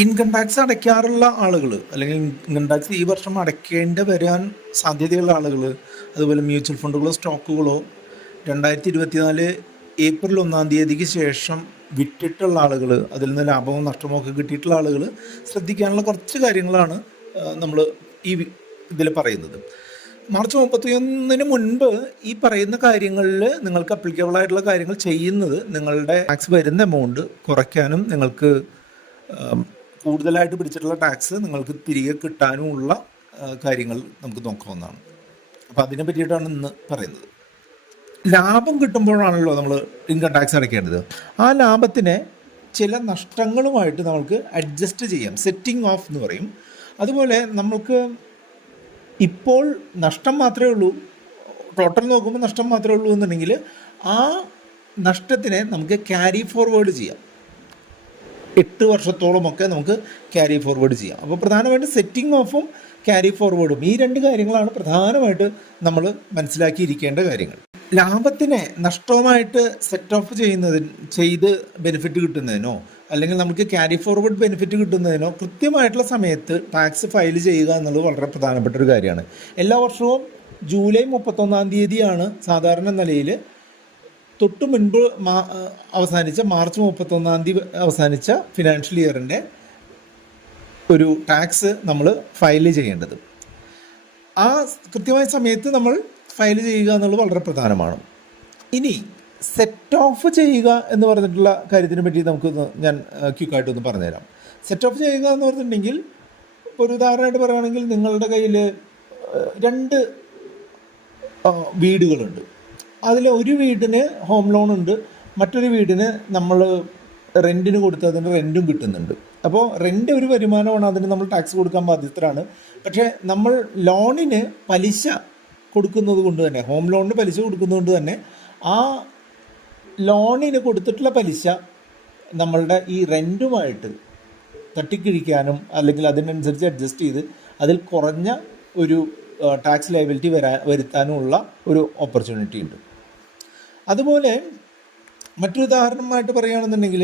Income tax അടയ്ക്കാറുള്ള ആളുകൾ അല്ലെങ്കിൽ income tax ഈ വർഷം അടയ്ക്കേണ്ടി വരാൻ സാധ്യതയുള്ള ആളുകൾ, അതുപോലെ മ്യൂച്വൽ ഫണ്ടുകളോ സ്റ്റോക്കുകളോ 2024 ഏപ്രിൽ 1-ാം തീയതിക്ക് ശേഷം വിറ്റിട്ടുള്ള ആളുകൾ, അതിൽ നിന്ന് ലാഭവും നഷ്ടമോ ഒക്കെ കിട്ടിയിട്ടുള്ള ആളുകൾ ശ്രദ്ധിക്കാനുള്ള കുറച്ച് കാര്യങ്ങളാണ് നമ്മൾ ഈ ഇതിൽ പറയുന്നത്. മാർച്ച് 31-ന് മുൻപ് ഈ പറയുന്ന കാര്യങ്ങളിൽ നിങ്ങൾക്ക് അപ്ലിക്കബിൾ ആയിട്ടുള്ള കാര്യങ്ങൾ ചെയ്യുന്നത് നിങ്ങളുടെ ടാക്സ് വരുന്ന എമൗണ്ട് കുറയ്ക്കാനും നിങ്ങൾക്ക് കൂടുതലായിട്ട് പിടിച്ചിട്ടുള്ള ടാക്സ് നിങ്ങൾക്ക് തിരികെ കിട്ടാനുമുള്ള കാര്യങ്ങൾ നമുക്ക് നോക്കാവുന്നതാണ്. അപ്പോൾ അതിനെ പറ്റിയിട്ടാണ് ഇന്ന് പറയുന്നത്. ലാഭം കിട്ടുമ്പോഴാണല്ലോ നമ്മൾ ഇൻകം ടാക്സ് അടയ്ക്കേണ്ടത്. ആ ലാഭത്തിനെ ചില നഷ്ടങ്ങളുമായിട്ട് നമുക്ക് അഡ്ജസ്റ്റ് ചെയ്യാം, സെറ്റിംഗ് ഓഫ് എന്ന് പറയും. അതുപോലെ നമുക്ക് ഇപ്പോൾ നഷ്ടം മാത്രമേ ഉള്ളൂ, ടോട്ടൽ നോക്കുമ്പോൾ നഷ്ടം മാത്രമേ ഉള്ളൂ എന്നുണ്ടെങ്കിൽ ആ നഷ്ടത്തിനെ നമുക്ക് ക്യാരി ഫോർവേഡ് ചെയ്യാം. 8 വർഷത്തോളമൊക്കെ നമുക്ക് ക്യാരി ഫോർവേഡ് ചെയ്യാം. അപ്പോൾ പ്രധാനമായിട്ടും സെറ്റിംഗ് ഓഫും ക്യാരി ഫോർവേഡും ഈ 2 കാര്യങ്ങളാണ് പ്രധാനമായിട്ട് നമ്മൾ മനസ്സിലാക്കിയിരിക്കേണ്ട കാര്യങ്ങൾ. ലാഭത്തിനെ നഷ്ടവുമായിട്ട് സെറ്റ് ഓഫ് ചെയ്ത് ബെനിഫിറ്റ് കിട്ടുന്നതിനോ അല്ലെങ്കിൽ നമുക്ക് ക്യാരി ഫോർവേഡ് ബെനിഫിറ്റ് കിട്ടുന്നതിനോ കൃത്യമായിട്ടുള്ള സമയത്ത് ടാക്സ് ഫയൽ ചെയ്യുക എന്നുള്ളത് വളരെ പ്രധാനപ്പെട്ട ഒരു കാര്യമാണ്. എല്ലാ വർഷവും ജൂലൈ 31-ാം തീയതിയാണ് സാധാരണ നിലയിൽ തൊട്ട് മുൻപ് അവസാനിച്ച മാർച്ച് 31-ാം തീയതി അവസാനിച്ച ഫിനാൻഷ്യൽ ഇയറിൻ്റെ ഒരു ടാക്സ് നമ്മൾ ഫയൽ ചെയ്യേണ്ടത്. ആ കൃത്യമായ സമയത്ത് നമ്മൾ ഫയൽ ചെയ്യുക എന്നുള്ളത് വളരെ പ്രധാനമാണ്. ഇനി സെറ്റ് ഓഫ് ചെയ്യുക എന്ന് പറഞ്ഞിട്ടുള്ള കാര്യത്തിനെ പറ്റി ഞാൻ ക്വിക്കായിട്ടൊന്ന് പറഞ്ഞുതരാം. സെറ്റ് ഓഫ് ചെയ്യുക എന്ന് പറഞ്ഞിട്ടുണ്ടെങ്കിൽ ഇപ്പോൾ ഒരു ഉദാഹരണമായിട്ട് പറയുകയാണെങ്കിൽ നിങ്ങളുടെ കയ്യിൽ 2 വീടുകളുണ്ട്. അതിൽ ഒരു വീടിന് ഹോം ലോൺ ഉണ്ട്, മറ്റൊരു വീടിന് നമ്മൾ റെൻറ്റിന് കൊടുത്ത് അതിന് റെൻറ്റും കിട്ടുന്നുണ്ട്. അപ്പോൾ റെൻ്റ് ഒരു വരുമാനമാണ്, അതിന് നമ്മൾ ടാക്സ് കൊടുക്കാൻ ബാധ്യസ്ഥരാണ്. പക്ഷേ നമ്മൾ ലോണിന് പലിശ കൊടുക്കുന്നത് കൊണ്ട് തന്നെ, ഹോം ലോണിന് പലിശ കൊടുക്കുന്നത് കൊണ്ട് തന്നെ ആ ലോണിന് കൊടുത്തിട്ടുള്ള പലിശ നമ്മളുടെ ഈ റെൻറ്റുമായിട്ട് തട്ടിക്കിഴിക്കാനും അല്ലെങ്കിൽ അതിനനുസരിച്ച് അഡ്ജസ്റ്റ് ചെയ്ത് അതിൽ കുറഞ്ഞ ഒരു ടാക്സ് ലയബിലിറ്റി വരുത്താനുമുള്ള ഒരു ഓപ്പർച്യൂണിറ്റി ഉണ്ട്. അതുപോലെ മറ്റൊരു ഉദാഹരണമായിട്ട് പറയുകയാണെന്നുണ്ടെങ്കിൽ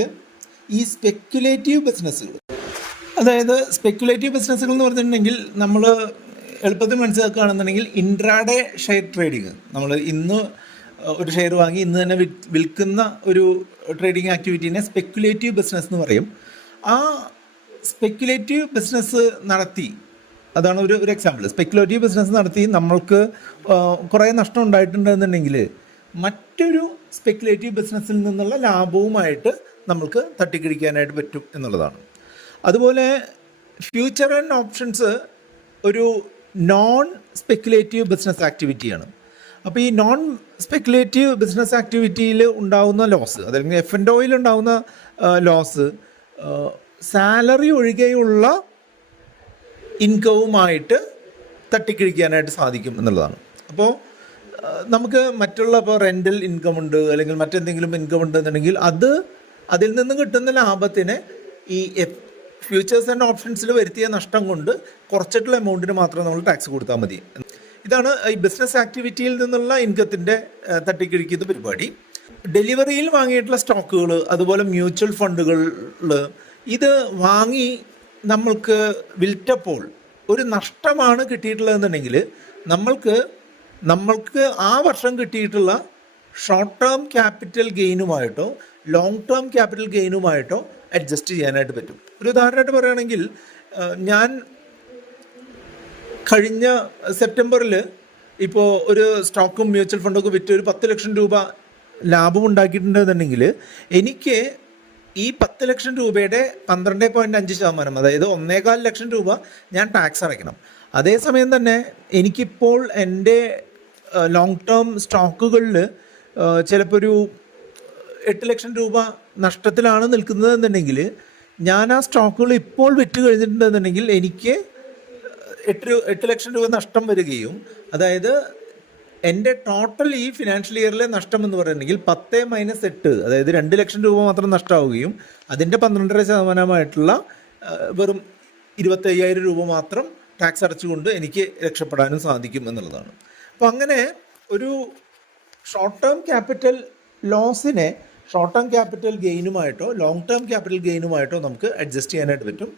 ഈ സ്പെക്കുലേറ്റീവ് ബിസിനസ്സുകൾ, അതായത് സ്പെക്കുലേറ്റീവ് ബിസിനസ്സുകൾ എന്ന് പറഞ്ഞിട്ടുണ്ടെങ്കിൽ നമ്മൾ എളുപ്പത്തിൽ മനസ്സിലാക്കുകയാണെന്നുണ്ടെങ്കിൽ ഇൻട്രാഡേ ഷെയർ ട്രേഡിങ്, നമ്മൾ ഇന്ന് ഒരു ഷെയർ വാങ്ങി ഇന്ന് തന്നെ വിൽക്കുന്ന ഒരു ട്രേഡിങ് ആക്ടിവിറ്റീനെ സ്പെക്കുലേറ്റീവ് ബിസിനസ് എന്ന് പറയും. ആ സ്പെക്കുലേറ്റീവ് ബിസിനസ് നടത്തി, അതാണ് ഒരു എക്സാമ്പിൾ. സ്പെക്കുലേറ്റീവ് ബിസിനസ് നടത്തി നമ്മൾക്ക് കുറേ നഷ്ടം ഉണ്ടായിട്ടുണ്ടെന്നുണ്ടെങ്കിൽ മറ്റൊരു സ്പെക്കുലേറ്റീവ് ബിസിനസ്സിൽ നിന്നുള്ള ലാഭവുമായിട്ട് നമ്മൾക്ക് തട്ടിക്കിഴിക്കാനായിട്ട് പറ്റും എന്നുള്ളതാണ്. അതുപോലെ ഫ്യൂച്ചർ ആൻഡ് ഓപ്ഷൻസ് ഒരു നോൺ സ്പെക്കുലേറ്റീവ് ബിസിനസ് ആക്ടിവിറ്റിയാണ്. അപ്പോൾ ഈ നോൺ സ്പെക്കുലേറ്റീവ് ബിസിനസ് ആക്ടിവിറ്റിയിൽ ഉണ്ടാകുന്ന ലോസ്, അതല്ലെങ്കിൽ F&Oയിൽ ഉണ്ടാകുന്ന ലോസ് സാലറി ഒഴികെയുള്ള ഇൻകവുമായിട്ട് തട്ടിക്കിഴിക്കാനായിട്ട് സാധിക്കും എന്നുള്ളതാണ്. അപ്പോൾ നമുക്ക് മറ്റുള്ള ഇപ്പോൾ റെൻ്റൽ ഇൻകം ഉണ്ട് അല്ലെങ്കിൽ മറ്റെന്തെങ്കിലും ഇൻകം ഉണ്ടെന്നുണ്ടെങ്കിൽ അതിൽ നിന്ന് കിട്ടുന്ന ലാഭത്തിന് ഈ ഫ്യൂച്ചേഴ്സ് ആൻഡ് ഓപ്ഷൻസിൽ വരുത്തിയ നഷ്ടം കൊണ്ട് കുറച്ചിട്ടുള്ള എമൗണ്ടിന് മാത്രം നമ്മൾ ടാക്സ് കൊടുത്താൽ മതി. ഇതാണ് ഈ ബിസിനസ് ആക്ടിവിറ്റിയിൽ നിന്നുള്ള ഇൻകത്തിൻ്റെ തട്ടിക്കിഴിക്കുന്ന പരിപാടി. ഡെലിവറിയിൽ വാങ്ങിയിട്ടുള്ള സ്റ്റോക്കുകൾ, അതുപോലെ മ്യൂച്വൽ ഫണ്ടുകൾ, ഇത് വാങ്ങി നമ്മൾക്ക് വിൽറ്റപ്പോൾ ഒരു നഷ്ടമാണ് കിട്ടിയിട്ടുള്ളതെന്നുണ്ടെങ്കിൽ നമ്മൾക്ക് ആ വർഷം കിട്ടിയിട്ടുള്ള ഷോർട്ട് ടേം ക്യാപിറ്റൽ ഗെയിനുമായിട്ടോ ലോങ് ടേം ക്യാപിറ്റൽ ഗെയിനുമായിട്ടോ അഡ്ജസ്റ്റ് ചെയ്യാനായിട്ട് പറ്റും. ഒരു ഉദാഹരണമായിട്ട് പറയുകയാണെങ്കിൽ, ഞാൻ കഴിഞ്ഞ സെപ്റ്റംബറിൽ ഇപ്പോൾ ഒരു സ്റ്റോക്കും മ്യൂച്വൽ ഫണ്ടൊക്കെ വിറ്റ് ഒരു 10 ലക്ഷം രൂപ ലാഭം ഉണ്ടാക്കിയിട്ടുണ്ടെന്നുണ്ടെങ്കിൽ എനിക്ക് ഈ 10 ലക്ഷം രൂപയുടെ 12.5%, അതായത് 1.25 ലക്ഷം രൂപ ഞാൻ ടാക്സ് അടയ്ക്കണം. അതേസമയം തന്നെ എനിക്കിപ്പോൾ എൻ്റെ ലോങ് ടേം സ്റ്റോക്കുകളിൽ ചിലപ്പോൾ ഒരു 8 ലക്ഷം രൂപ നഷ്ടത്തിലാണ് നിൽക്കുന്നതെന്നുണ്ടെങ്കിൽ ഞാൻ ആ സ്റ്റോക്കുകൾ ഇപ്പോൾ വിറ്റ് കഴിഞ്ഞിട്ടുണ്ടെന്നുണ്ടെങ്കിൽ എനിക്ക് 8 ലക്ഷം രൂപ നഷ്ടം വരികയും, അതായത് എൻ്റെ ടോട്ടൽ ഈ ഫിനാൻഷ്യൽ ഇയറിലെ നഷ്ടം എന്ന് പറയുന്നുണ്ടെങ്കിൽ 10 - 8, അതായത് 2 ലക്ഷം രൂപ മാത്രം നഷ്ടമാവുകയും അതിൻ്റെ 12.5% വെറും 25,000 രൂപ മാത്രം ടാക്സ് അടച്ചുകൊണ്ട് എനിക്ക് രക്ഷപ്പെടാനും സാധിക്കും എന്നുള്ളതാണ്. അപ്പോൾ അങ്ങനെ ഒരു ഷോർട്ട് ടേം ക്യാപിറ്റൽ ലോസിനെ ഷോർട്ട് ടേം ക്യാപിറ്റൽ ഗെയിനുമായിട്ടോ ലോങ് ടേം ക്യാപിറ്റൽ ഗെയിനുമായിട്ടോ നമുക്ക് അഡ്ജസ്റ്റ് ചെയ്യാനായിട്ട് പറ്റും.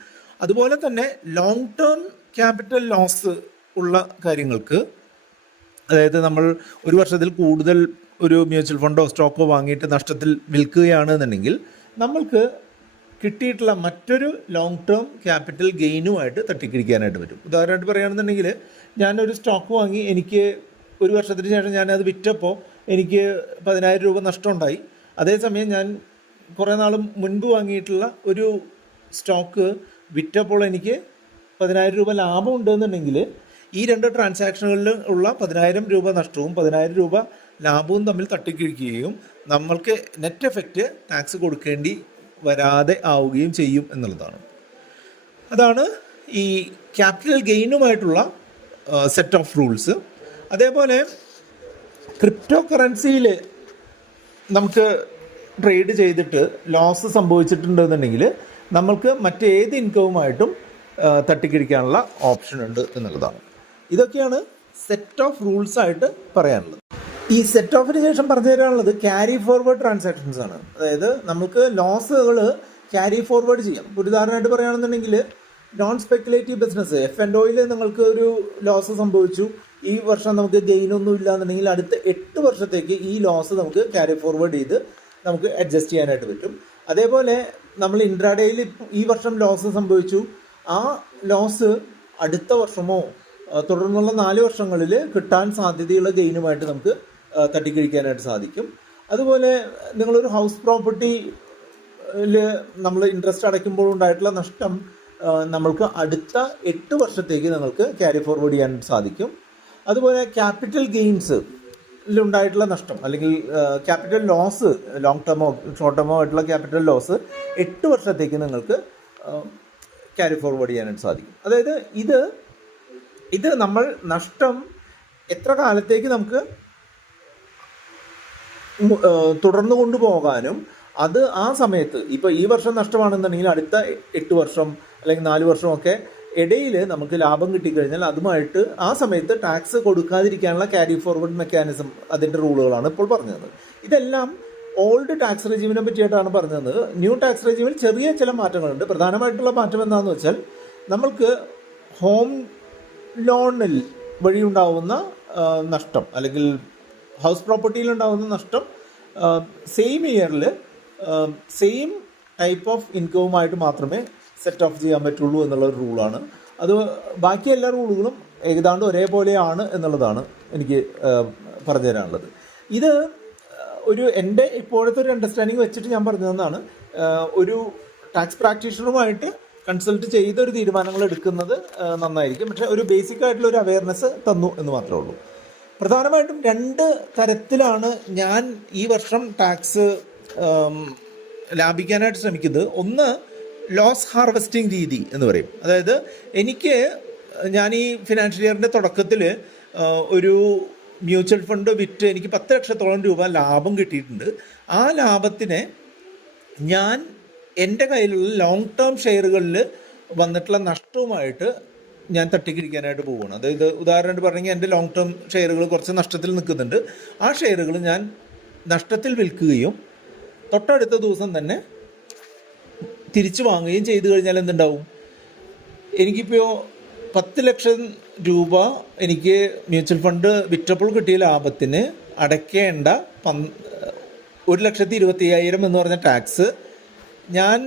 അതുപോലെ തന്നെ ലോങ് ടേം ക്യാപിറ്റൽ ലോസ് ഉള്ള കാര്യങ്ങൾക്ക്, അതായത് നമ്മൾ ഒരു വർഷത്തിൽ കൂടുതൽ ഒരു മ്യൂച്വൽ ഫണ്ടോ സ്റ്റോക്കോ വാങ്ങിയിട്ട് നഷ്ടത്തിൽ വിൽക്കുകയാണെന്നുണ്ടെങ്കിൽ നമ്മൾക്ക് കിട്ടിയിട്ടുള്ള മറ്റൊരു ലോങ് ടേം ക്യാപിറ്റൽ ഗെയിനുമായിട്ട് തട്ടിക്കിടിക്കാനായിട്ട് പറ്റും. ഉദാഹരണമായിട്ട് പറയുകയാണെന്നുണ്ടെങ്കിൽ, ഞാനൊരു സ്റ്റോക്ക് വാങ്ങി, എനിക്ക് ഒരു വർഷത്തിന് ശേഷം ഞാനത് വിറ്റപ്പോൾ എനിക്ക് 10,000 രൂപ നഷ്ടമുണ്ടായി. അതേസമയം ഞാൻ കുറേ നാൾ മുൻപ് വാങ്ങിയിട്ടുള്ള ഒരു സ്റ്റോക്ക് വിറ്റപ്പോൾ എനിക്ക് 10,000 രൂപ ലാഭം ഉണ്ടെന്നുണ്ടെങ്കിൽ ഈ രണ്ട് ട്രാൻസാക്ഷനുകളിൽ ഉള്ള 10,000 രൂപ നഷ്ടവും 10,000 രൂപ ലാഭവും തമ്മിൽ തട്ടിക്കിഴിക്കുകയും നമ്മൾക്ക് നെറ്റ് എഫക്റ്റ് ടാക്സ് കൊടുക്കേണ്ടി വരാതെ ആവുകയും ചെയ്യും എന്നുള്ളതാണ്. അതാണ് ഈ ക്യാപിറ്റൽ ഗെയിനുമായിട്ടുള്ള സെറ്റ് ഓഫ് റൂൾസ്. അതേപോലെ ക്രിപ്റ്റോ കറൻസിയിൽ നമുക്ക് ട്രേഡ് ചെയ്തിട്ട് ലോസ് സംഭവിച്ചിട്ടുണ്ടെന്നുണ്ടെങ്കിൽ നമ്മൾക്ക് മറ്റേത് ഇൻകവുമായിട്ടും തട്ടിക്കിടിക്കാനുള്ള ഓപ്ഷൻ ഉണ്ട് എന്നുള്ളതാണ്. ഇതൊക്കെയാണ് സെറ്റ് ഓഫ് റൂൾസ് ആയിട്ട് പറയാനുള്ളത്. ഈ സെറ്റ് ഓഫിന് ശേഷം പറഞ്ഞു തരാനുള്ളത് ക്യാരി ഫോർവേഡ് ട്രാൻസാക്ഷൻസ് ആണ്. അതായത് നമുക്ക് ലോസുകൾ ക്യാരി ഫോർവേഡ് ചെയ്യാം. ഒരു ഉദാഹരണമായിട്ട് പറയുകയാണെന്നുണ്ടെങ്കിൽ, നോൺ സ്പെക്കുലേറ്റീവ് ബിസിനസ് F&Oയിൽ നിങ്ങൾക്ക് ഒരു ലോസ് സംഭവിച്ചു, ഈ വർഷം നമുക്ക് ഗെയിനൊന്നും ഇല്ലാന്നുണ്ടെങ്കിൽ അടുത്ത 8 വർഷത്തേക്ക് ഈ ലോസ് നമുക്ക് ക്യാരി ഫോർവേഡ് ചെയ്ത് നമുക്ക് അഡ്ജസ്റ്റ് ചെയ്യാനായിട്ട് പറ്റും. അതേപോലെ നമ്മൾ ഇൻട്രാഡേയിൽ ഈ വർഷം ലോസ് സംഭവിച്ചു, ആ ലോസ് അടുത്ത വർഷമോ തുടർന്നുള്ള 4 വർഷങ്ങളിൽ കിട്ടാൻ സാധ്യതയുള്ള ഗെയിനുമായിട്ട് നമുക്ക് തട്ടിക്കഴിക്കാനായിട്ട് സാധിക്കും. അതുപോലെ നിങ്ങളൊരു ഹൗസ് പ്രോപ്പർട്ടിയിൽ നമ്മൾ ഇൻട്രസ്റ്റ് അടയ്ക്കുമ്പോൾ ഉണ്ടായിട്ടുള്ള നഷ്ടം നമ്മൾക്ക് അടുത്ത 8 വർഷത്തേക്ക് നിങ്ങൾക്ക് ക്യാരി ഫോർവേഡ് ചെയ്യാൻ സാധിക്കും. അതുപോലെ ക്യാപിറ്റൽ ഗെയിൻസിലുണ്ടായിട്ടുള്ള നഷ്ടം അല്ലെങ്കിൽ ക്യാപിറ്റൽ ലോസ്, ലോങ് ടേമോ ഷോർട്ട് ടേമോ ആയിട്ടുള്ള ക്യാപിറ്റൽ ലോസ് 8 വർഷത്തേക്ക് നിങ്ങൾക്ക് ക്യാരി ഫോർവേഡ് ചെയ്യാനായിട്ട് സാധിക്കും. അതായത് ഇത് നമ്മൾ നഷ്ടം എത്ര കാലത്തേക്ക് നമുക്ക് തുടർന്നു കൊണ്ടുപോകാനും, അത് ആ സമയത്ത് ഇപ്പോൾ ഈ വർഷം നഷ്ടമാണെന്നുണ്ടെങ്കിൽ അടുത്ത 8 വർഷം അല്ലെങ്കിൽ 4 വർഷമൊക്കെ ഇടയിൽ നമുക്ക് ലാഭം കിട്ടിക്കഴിഞ്ഞാൽ അതുമായിട്ട് ആ സമയത്ത് ടാക്സ് കൊടുക്കാതിരിക്കാനുള്ള ക്യാരി ഫോർവേഡ് മെക്കാനിസം, അതിൻ്റെ റൂളുകളാണ് ഇപ്പോൾ പറഞ്ഞത്. ഇതെല്ലാം ഓൾഡ് ടാക്സ് റെജീമിനെ പറ്റിയിട്ടാണ് പറഞ്ഞത്. ന്യൂ ടാക്സ് റെജീമിൽ ചെറിയ ചില മാറ്റങ്ങളുണ്ട്. പ്രധാനമായിട്ടുള്ള മാറ്റം എന്താണെന്ന് വെച്ചാൽ, നമ്മൾക്ക് ഹോം ലോണിൽ വഴിയുണ്ടാവുന്ന നഷ്ടം അല്ലെങ്കിൽ ഹൗസ് പ്രോപ്പർട്ടിയിലുണ്ടാകുന്ന നഷ്ടം സെയിം ഇയറിൽ സെയിം ടൈപ്പ് ഓഫ് ഇൻകവുമായിട്ട് മാത്രമേ സെറ്റ് ഓഫ് ചെയ്യാൻ പറ്റുള്ളൂ എന്നുള്ള ഒരു റൂളാണ്. അത് ബാക്കി എല്ലാ റൂളുകളും ഏതാണ്ട് ഒരേപോലെയാണ് എന്നുള്ളതാണ് എനിക്ക് പറഞ്ഞു തരാനുള്ളത്. ഇത് എൻ്റെ ഇപ്പോഴത്തെ ഒരു അണ്ടർസ്റ്റാൻഡിങ് വെച്ചിട്ട് ഞാൻ പറഞ്ഞു തന്നതാണ്. ഒരു ടാക്സ് പ്രാക്ടീഷണറുമായിട്ട് കൺസൾട്ട് ചെയ്ത ഒരു തീരുമാനങ്ങൾ എടുക്കുന്നത് നന്നായിരിക്കും. പക്ഷേ ഒരു ബേസിക് ആയിട്ടുള്ള ഒരു അവയർനെസ് തന്നു എന്ന് മാത്രമേ ഉള്ളൂ. പ്രധാനമായിട്ടും 2 തരത്തിലാണ് ഞാൻ ഈ വർഷം ടാക്സ് ലാഭിക്കാനായിട്ട് ശ്രമിക്കുന്നത്. ഒന്ന്, ലോസ് ഹാർവെസ്റ്റിംഗ് രീതി എന്ന് പറയും. അതായത് ഞാൻ ഈ ഫിനാൻഷ്യൽ ഇയറിൻ്റെ തുടക്കത്തിൽ ഒരു മ്യൂച്വൽ ഫണ്ട് വിറ്റ് എനിക്ക് 10 ലക്ഷത്തോളം രൂപ ലാഭം കിട്ടിയിട്ടുണ്ട്. ആ ലാഭത്തിനെ ഞാൻ എൻ്റെ കയ്യിലുള്ള ലോങ് ടേം ഷെയറുകളിൽ വന്നിട്ടുള്ള നഷ്ടവുമായിട്ട് ഞാൻ തട്ടിക്കിരിക്കാനായിട്ട് പോവുകയാണ്. അതായത് ഉദാഹരണമായിട്ട് പറഞ്ഞെങ്കിൽ, എൻ്റെ ലോങ് ടേം ഷെയറുകൾ കുറച്ച് നഷ്ടത്തിൽ നിൽക്കുന്നുണ്ട്. ആ ഷെയറുകൾ ഞാൻ നഷ്ടത്തിൽ വിൽക്കുകയും തൊട്ടടുത്ത ദിവസം തന്നെ തിരിച്ചു വാങ്ങുകയും ചെയ്തു കഴിഞ്ഞാൽ എന്തുണ്ടാവും? എനിക്കിപ്പോൾ 10 ലക്ഷം രൂപ എനിക്ക് മ്യൂച്വൽ ഫണ്ട് വിറ്റപ്പോൾ കിട്ടിയ ലാഭത്തിന് അടയ്ക്കേണ്ട 1,25,000 എന്ന് പറഞ്ഞ ടാക്സ് ഞാൻ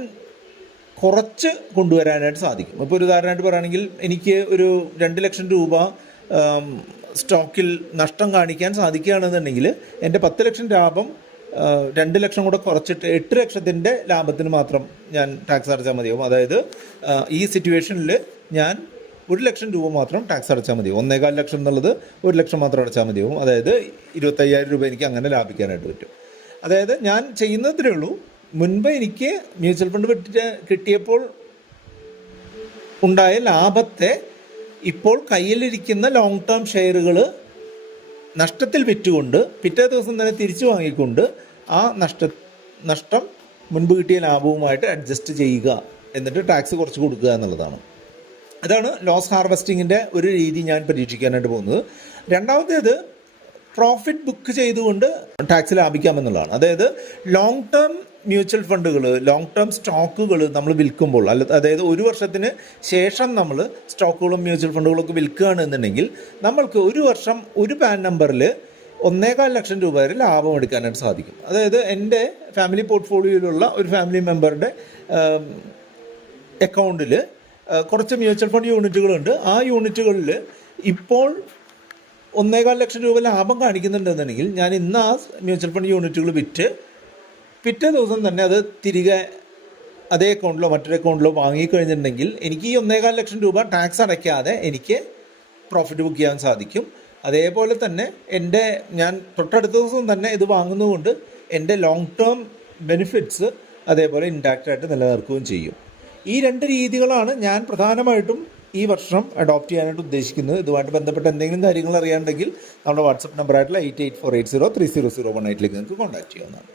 കുറച്ച് കൊണ്ടുവരാനായിട്ട് സാധിക്കും. ഇപ്പോൾ ഒരു ഉദാഹരണമായിട്ട് പറയുകയാണെങ്കിൽ, എനിക്ക് ഒരു 2 ലക്ഷം രൂപ സ്റ്റോക്കിൽ നഷ്ടം കാണിക്കാൻ സാധിക്കുകയാണെന്നുണ്ടെങ്കിൽ എൻ്റെ 10 ലക്ഷം ലാഭം 2 ലക്ഷം കൂടെ കുറച്ചിട്ട് 8 ലക്ഷത്തിൻ്റെ ലാഭത്തിന് മാത്രം ഞാൻ ടാക്സ് അടച്ചാൽ മതിയാവും. അതായത് ഈ സിറ്റുവേഷനിൽ ഞാൻ 1 ലക്ഷം രൂപ മാത്രം ടാക്സ് അടച്ചാൽ മതിയാവും. 1.25 ലക്ഷം എന്നുള്ളത് 1 ലക്ഷം മാത്രം അടച്ചാൽ മതിയാവും. അതായത് 25,000 രൂപ എനിക്ക് അങ്ങനെ ലാഭിക്കാനായിട്ട് പറ്റും. അതായത് ഞാൻ ചെയ്യുന്നത്രേ ഉള്ളൂ. മുൻപ് എനിക്ക് മ്യൂച്വൽ ഫണ്ട് വിട്ടിട്ട് കിട്ടിയപ്പോൾ ഉണ്ടായ ലാഭത്തെ ഇപ്പോൾ കയ്യിലിരിക്കുന്ന ലോങ് ടേം ഷെയറുകൾ നഷ്ടത്തിൽ വിറ്റുകൊണ്ട് പിറ്റേ ദിവസം തന്നെ തിരിച്ചു വാങ്ങിക്കൊണ്ട് ആ നഷ്ടം മുൻപ് കിട്ടിയ ലാഭവുമായിട്ട് അഡ്ജസ്റ്റ് ചെയ്യുക, എന്നിട്ട് ടാക്സ് കുറച്ച് കൊടുക്കുക എന്നുള്ളതാണ്. അതാണ് ലോസ് ഹാർവെസ്റ്റിങ്ങിൻ്റെ ഒരു രീതി ഞാൻ പരീക്ഷിക്കാനായിട്ട് പോകുന്നത്. രണ്ടാമത്തേത് പ്രോഫിറ്റ് ബുക്ക് ചെയ്തുകൊണ്ട് ടാക്സ് ലാഭിക്കാമെന്നുള്ളതാണ്. അതായത് ലോങ് ടേം മ്യൂച്വൽ ഫണ്ടുകൾ, ലോങ് ടേം സ്റ്റോക്കുകൾ നമ്മൾ വിൽക്കുമ്പോൾ, അതായത് ഒരു വർഷത്തിന് ശേഷം നമ്മൾ സ്റ്റോക്കുകളും മ്യൂച്വൽ ഫണ്ടുകളൊക്കെ വിൽക്കുകയാണ് എന്നുണ്ടെങ്കിൽ നമ്മൾക്ക് ഒരു വർഷം ഒരു പാൻ നമ്പറിൽ 1.25 ലക്ഷം രൂപ വരെ ലാഭം എടുക്കാനായിട്ട് സാധിക്കും. അതായത് എൻ്റെ ഫാമിലി പോർട്ട്ഫോളിയോയിലുള്ള ഒരു ഫാമിലി മെമ്പറുടെ അക്കൗണ്ടിൽ കുറച്ച് മ്യൂച്വൽ ഫണ്ട് യൂണിറ്റുകളുണ്ട്. ആ യൂണിറ്റുകളിൽ ഇപ്പോൾ 1.25 ലക്ഷം രൂപ ലാഭം കാണിക്കുന്നുണ്ടെന്നുണ്ടെങ്കിൽ ഞാൻ ഇന്ന് ആ മ്യൂച്വൽ ഫണ്ട് യൂണിറ്റുകൾ വിറ്റ് പിറ്റേ ദിവസം തന്നെ അത് തിരികെ അതേ അക്കൗണ്ടിലോ മറ്റൊരു അക്കൗണ്ടിലോ വാങ്ങിക്കഴിഞ്ഞിട്ടുണ്ടെങ്കിൽ എനിക്ക് ഈ 1.25 ലക്ഷം രൂപ ടാക്സ് അടയ്ക്കാതെ എനിക്ക് പ്രോഫിറ്റ് ബുക്ക് ചെയ്യാൻ സാധിക്കും. അതേപോലെ തന്നെ ഞാൻ തൊട്ടടുത്ത ദിവസം തന്നെ ഇത് വാങ്ങുന്നതുകൊണ്ട് എൻ്റെ ലോങ് ടേം ബെനിഫിറ്റ്സ് അതേപോലെ ഇൻടാക്റ്റായിട്ട് നിലനിർത്തുകയും ചെയ്യും. ഈ 2 രീതികളാണ് ഞാൻ പ്രധാനമായിട്ടും ഈ വർഷം അഡോപ്റ്റ് ചെയ്യാനായിട്ട് ഉദ്ദേശിക്കുന്നത്. ഇതുമായിട്ട് ബന്ധപ്പെട്ട എന്തെങ്കിലും കാര്യങ്ങൾ അറിയാണ്ടെങ്കിൽ നമ്മുടെ വാട്സപ്പ് നമ്പറായിട്ടുള്ള 8848030018 നിങ്ങൾക്ക് കോൺടാക്ട് ചെയ്യാവുന്നതാണ്.